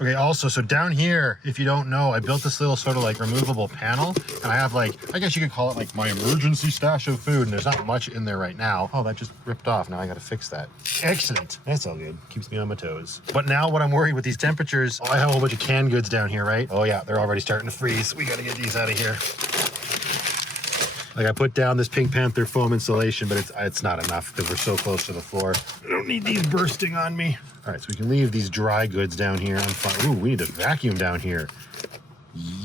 Okay, also, so down here, if you don't know, I built this little sort of like removable panel, and I have like, I guess you could call it like my emergency stash of food, and there's not much in there right now. Oh, that just ripped off. Now I gotta fix that. Excellent. That's all good. Keeps me on my toes. But now what I'm worried with these temperatures, I have a whole bunch of canned goods down here, right? Oh yeah, they're already starting to freeze. We gotta get these out of here. Like I put down this Pink Panther foam insulation, but it's not enough because we're so close to the floor. I don't need these bursting on me. All right, so we can leave these dry goods down here. I'm fine. Ooh, we need to vacuum down here.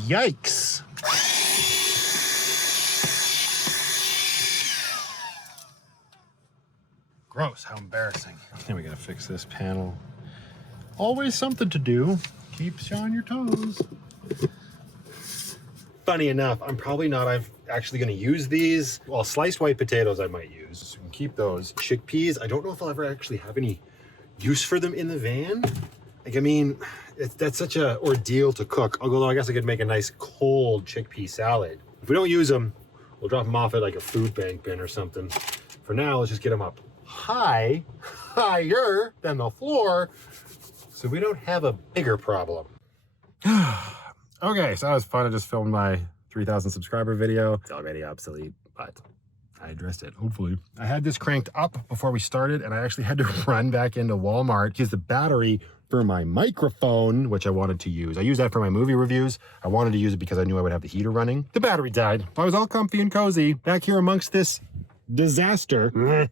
Yikes. Gross, how embarrassing. Then we gotta fix this panel. Always something to do. Keeps you on your toes. Funny enough, I'm probably not actually going to use these. Well, sliced white potatoes I might use. So we can keep those. Chickpeas, I don't know if I'll ever actually have any use for them in the van. Like, I mean, that's such an ordeal to cook. Although I guess I could make a nice cold chickpea salad. If we don't use them, we'll drop them off at like a food bank bin or something. For now, let's just get them up higher than the floor so we don't have a bigger problem. Okay, so that was fun. I just filmed my 3,000 subscriber video. It's already obsolete, but I addressed it, hopefully. I had this cranked up before we started, and I actually had to run back into Walmart because the battery for my microphone, which I wanted to use. I use that for my movie reviews. I wanted to use it because I knew I would have the heater running. The battery died. I was all comfy and cozy back here amongst this disaster.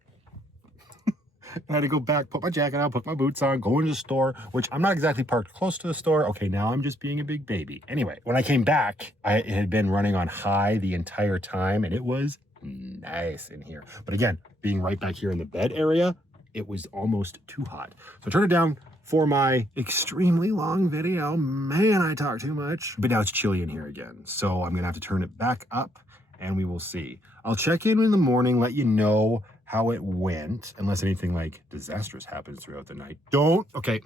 I had to go back, put my jacket on, put my boots on, go into the store, which I'm not exactly parked close to the store. Okay, now I'm just being a big baby. Anyway, when I came back, it had been running on high the entire time, and it was nice in here. But again, being right back here in the bed area, it was almost too hot. So I turned it down for my extremely long video. Man, I talk too much. But now it's chilly in here again. So I'm going to have to turn it back up, and we will see. I'll check in the morning, let you know how it went, unless anything like disastrous happens throughout the night. Okay.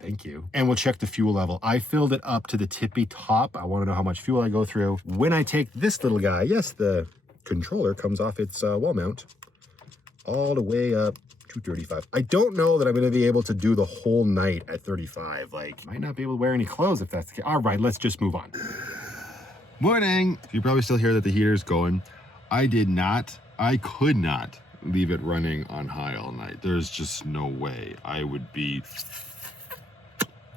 Thank you. And we'll check the fuel level. I filled it up to the tippy top. I want to know how much fuel I go through. When I take this little guy, yes, the controller comes off its wall mount, all the way up to 35. I don't know that I'm going to be able to do the whole night at 35. Like, might not be able to wear any clothes if that's the case. All right, let's just move on. Morning. You probably still hear that the heater's going. I could not leave it running on high all night. There's just no way. I would be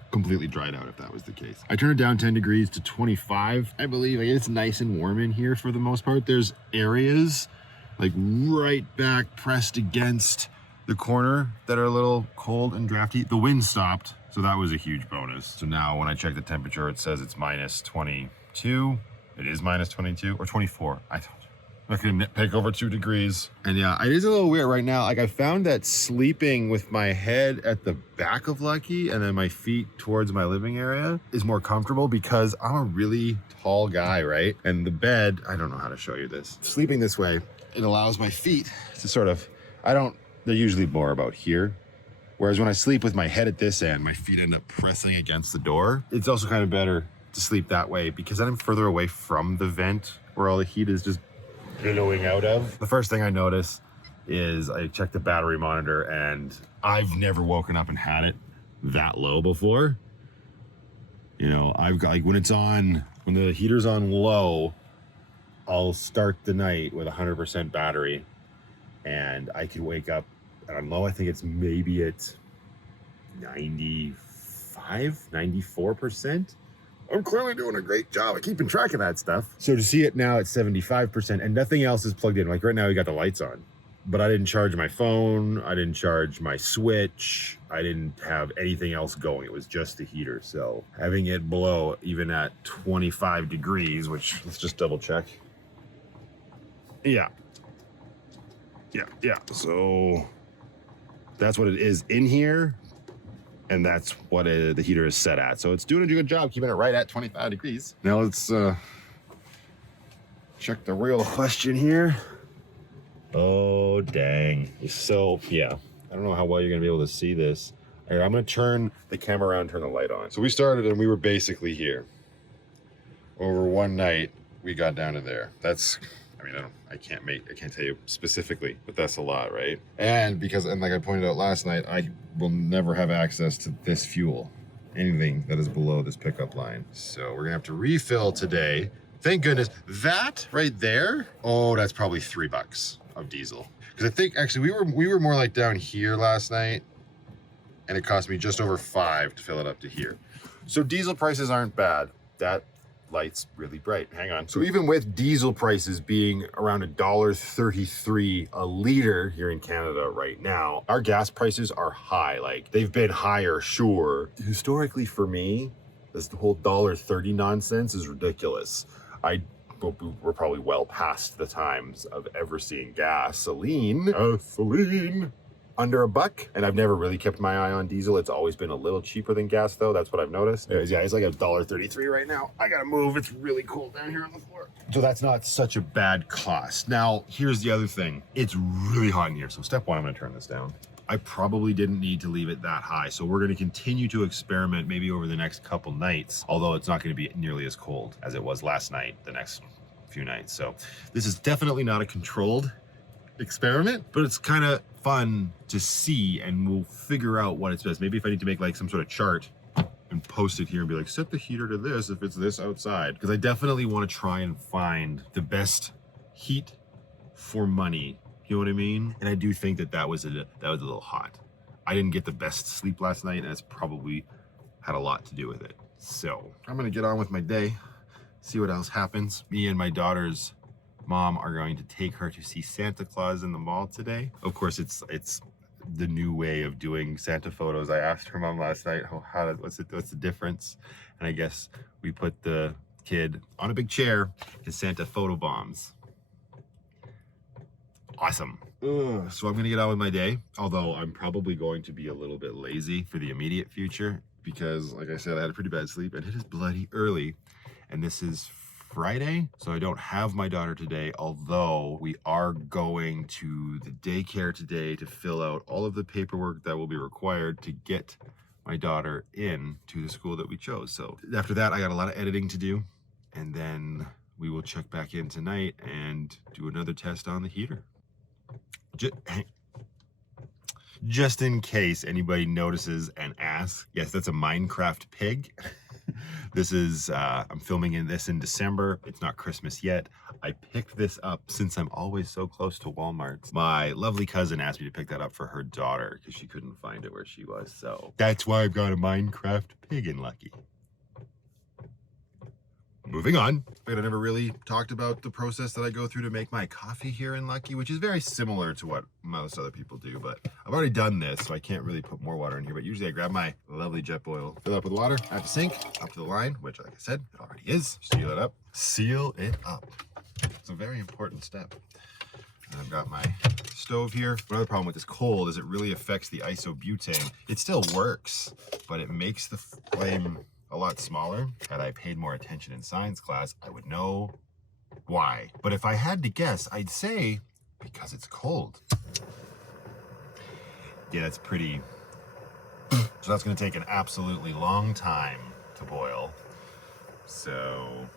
completely dried out if that was the case. I turned it down 10 degrees to 25, I believe. It's nice and warm in here for the most part. There's areas like right back pressed against the corner that are a little cold and drafty. The wind stopped, so that was a huge bonus. So now when I check the temperature, it says it's minus 22. It is minus 22 or 24. I don't know. I'm not gonna nitpick over 2 degrees. And yeah, it is a little weird right now. Like I found that sleeping with my head at the back of Lucky and then my feet towards my living area is more comfortable because I'm a really tall guy, right? And the bed, I don't know how to show you this. Sleeping this way, it allows my feet to sort of, they're usually more about here. Whereas when I sleep with my head at this end, my feet end up pressing against the door. It's also kind of better to sleep that way because then I'm further away from the vent where all the heat is just billowing out of. The first thing I notice is I check the battery monitor, and I've never woken up and had it that low before. You know, I've got like when the heater's on low, I'll start the night with 100% battery, and I can wake up and on low. I think it's maybe at 94%. I'm clearly doing a great job of keeping track of that stuff. So to see it now at 75% and nothing else is plugged in, like right now we got the lights on, but I didn't charge my phone, I didn't charge my switch, I didn't have anything else going. It was just the heater. So having it below even at 25 degrees, which let's just double check. Yeah. So that's what it is in here. And that's what the heater is set at. So it's doing a good job keeping it right at 25 degrees. Now let's check the real question here. Oh, dang. So, yeah. I don't know how well you're going to be able to see this. Here, I'm going to turn the camera around, turn the light on. So we started and we were basically here. Over one night, we got down to there. That's... I can't tell you specifically, but that's a lot, right? And like I pointed out last night, I will never have access to this fuel. anything that is below this pickup line. So we're gonna have to refill today. Thank goodness. That right there, oh, that's probably $3 of diesel. Because I think actually we were more like down here last night, and it cost me just over $5 to fill it up to here. So diesel prices aren't bad. That light's really bright. Hang on. So even with diesel prices being around $1.33 a liter here in Canada right now, our gas prices are high. Like, they've been higher, sure. Historically for me, this whole $1.30 nonsense is ridiculous. We're probably well past the times of ever seeing gasoline under $1, and I've never really kept my eye on diesel. It's always been a little cheaper than gas, though. That's what I've noticed. Anyways, yeah, it's like $1.33 right now. I gotta move. It's really cold down here on the floor. So that's not such a bad cost. Now, here's the other thing. It's really hot in here. So step one, I'm gonna turn this down. I probably didn't need to leave it that high. So we're gonna continue to experiment maybe over the next couple nights, although it's not gonna be nearly as cold as it was last night, the next few nights. So this is definitely not a controlled experiment, but it's kind of fun to see, and we'll figure out what it's best. Maybe if I need to make like some sort of chart and post it here and be like, set the heater to this if it's this outside, because I definitely want to try and find the best heat for money. You know what I mean? And I do think that was a little hot. I didn't get the best sleep last night, and that's probably had a lot to do with it. So I'm gonna get on with my day, see what else happens. Me and my daughter's mom are going to take her to see Santa Claus in the mall today. Of course, it's the new way of doing Santa photos. I asked her mom last night, what's the difference? And I guess we put the kid on a big chair and Santa photo bombs. Awesome. So I'm gonna get on with my day, although I'm probably going to be a little bit lazy for the immediate future because, like I said, I had a pretty bad sleep and it is bloody early, and this is Friday, so I don't have my daughter today, although we are going to the daycare today to fill out all of the paperwork that will be required to get my daughter in to the school that we chose. So after that, I got a lot of editing to do, and then we will check back in tonight and do another test on the heater. Just in case anybody notices and asks, yes, that's a Minecraft pig. This is, I'm filming this in December. It's not Christmas yet. I picked this up since I'm always so close to Walmart. My lovely cousin asked me to pick that up for her daughter because she couldn't find it where she was. So that's why I've got a Minecraft pig in Lucky. Moving on. I never really talked about the process that I go through to make my coffee here in Lucky, which is very similar to what most other people do, but I've already done this, so I can't really put more water in here. But usually I grab my lovely jet oil, fill it up with water at the sink, up to the line, which, like I said, it already is. Seal it up. Seal it up. It's a very important step. And I've got my stove here. Another problem with this cold is it really affects the isobutane. It still works, but it makes the flame a lot smaller. Had I paid more attention in science class, I would know why. But if I had to guess, I'd say because it's cold. Yeah, that's pretty. So that's gonna take an absolutely long time to boil. So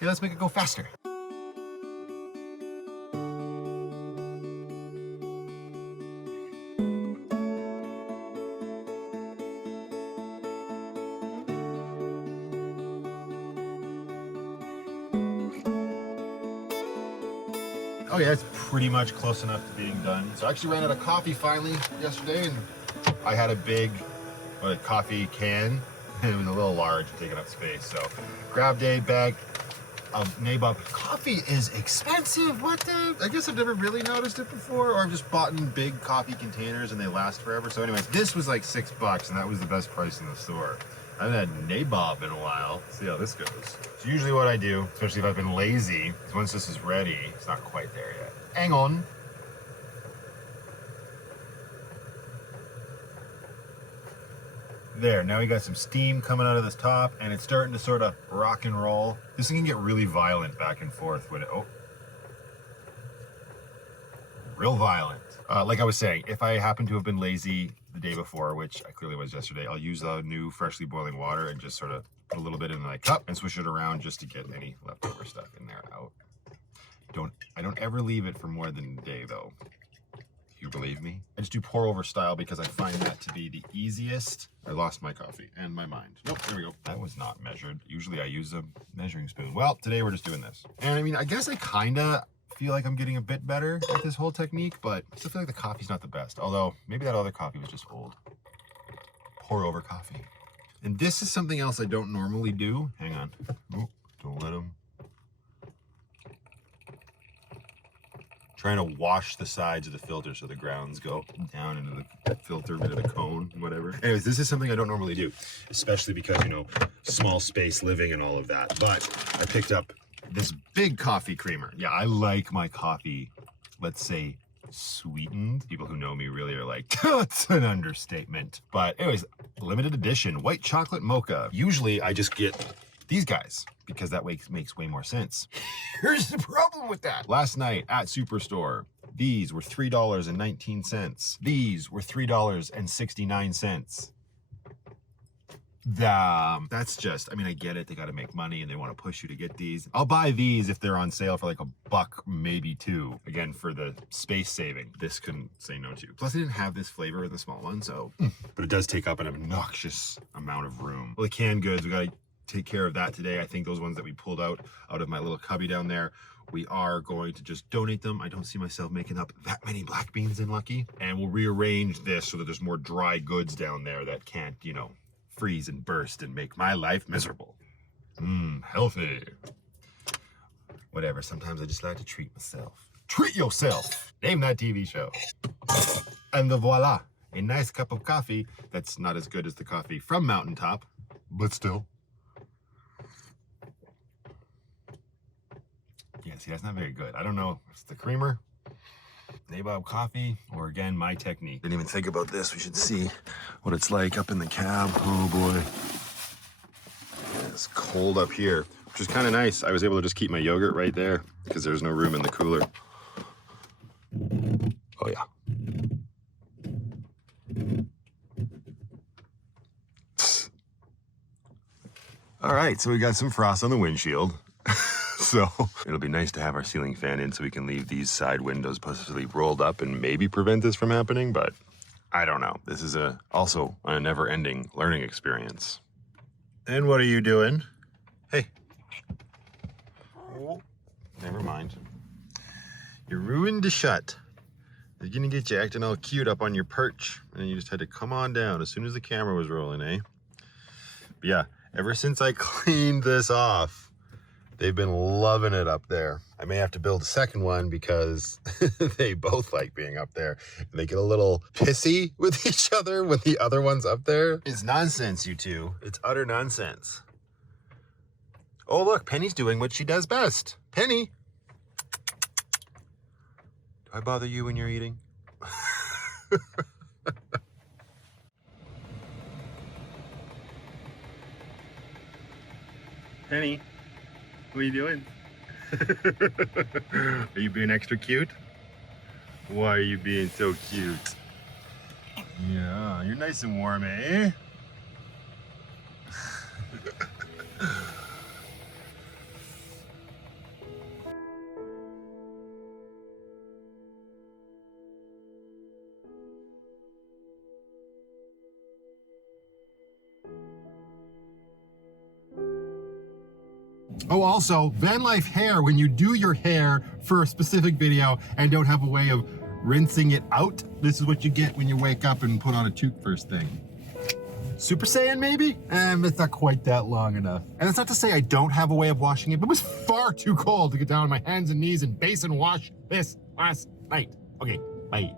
yeah, let's make it go faster. Oh yeah, it's pretty much close enough to being done. So I actually ran out of coffee finally yesterday, and I had a big coffee can, and it was a little large, taking up space. So grabbed a bag of nabob. Coffee is expensive. What the? I guess I've never really noticed it before, or I've just bought in big coffee containers and they last forever. So anyways, this was like $6, and that was the best price in the store. I haven't had nabob in a while. Let's see how this goes. So usually what I do, especially if I've been lazy, is once this is ready, it's not quite there yet. Hang on. There, now we got some steam coming out of this top, and it's starting to sort of rock and roll. This thing can get really violent back and forth when it, real violent. Like I was saying, if I happen to have been lazy the day before, which I clearly was yesterday, I'll use the new freshly boiling water and just sort of put a little bit in my cup and swish it around just to get any leftover stuff in there out. I don't ever leave it for more than a day though. You believe me? I just do pour over style because I find that to be the easiest. I lost my coffee and my mind. Nope, there we go. That was not measured. Usually I use a measuring spoon. Well, today we're just doing this. And I mean, I guess I kinda feel like I'm getting a bit better at this whole technique, but I still feel like the coffee's not the best. Although maybe that other coffee was just old. Pour over coffee. And this is something else I don't normally do. Hang on. Oh, don't let him. Trying to wash the sides of the filter so the grounds go down into the filter, into the cone, whatever. Anyways, this is something I don't normally do, especially because, you know, small space living and all of that. But I picked up this big coffee creamer. Yeah, I like my coffee, let's say, sweetened. People who know me really are like, that's an understatement. But anyways, limited edition, white chocolate mocha. Usually I just get these guys because that makes way more sense. Here's the problem with that. Last night at Superstore, these were $3.19. These were $3.69. That's just, I mean, I get it. They got to make money and they want to push you to get these. I'll buy these if they're on sale for like $1, maybe $2. Again, for the space saving. This couldn't say no to. Plus, I didn't have this flavor in the small one, so. But it does take up an obnoxious amount of room. Well, the canned goods, we got to take care of that today. I think those ones that we pulled out of my little cubby down there, we are going to just donate them. I don't see myself making up that many black beans in Lucky. And we'll rearrange this so that there's more dry goods down there that can't, you know, freeze and burst and make my life miserable. Healthy. Whatever, sometimes I just like to treat myself. Treat yourself! Name that TV show. And voila, a nice cup of coffee that's not as good as the coffee from Mountaintop, but still. Yeah, see, that's not very good. I don't know if it's the creamer, Nabob coffee, or again, my technique. Didn't even think about this. We should see what it's like up in the cab. Oh boy. It's cold up here, which is kind of nice. I was able to just keep my yogurt right there because there's no room in the cooler. Oh yeah. All right, so we got some frost on the windshield. So it'll be nice to have our ceiling fan in so we can leave these side windows possibly rolled up and maybe prevent this from happening, but I don't know. This is also a never-ending learning experience. And what are you doing? Hey. Oh, never mind. You ruined the shut. You're gonna get you acting all cute up on your perch, and you just had to come on down as soon as the camera was rolling, eh? But yeah, ever since I cleaned this off, they've been loving it up there. I may have to build a second one because they both like being up there. And they get a little pissy with each other when the other one's up there. It's nonsense, you two. It's utter nonsense. Oh, look, Penny's doing what she does best. Penny. Do I bother you when you're eating? Penny. What are you doing? Are you being extra cute? Why are you being so cute? Yeah, you're nice and warm, eh? Oh, also, Vanlife hair, when you do your hair for a specific video and don't have a way of rinsing it out, this is what you get when you wake up and put on a toque first thing. Super Saiyan, maybe? It's not quite that long enough. And that's not to say I don't have a way of washing it, but it was far too cold to get down on my hands and knees and basin wash this last night. Okay, bye.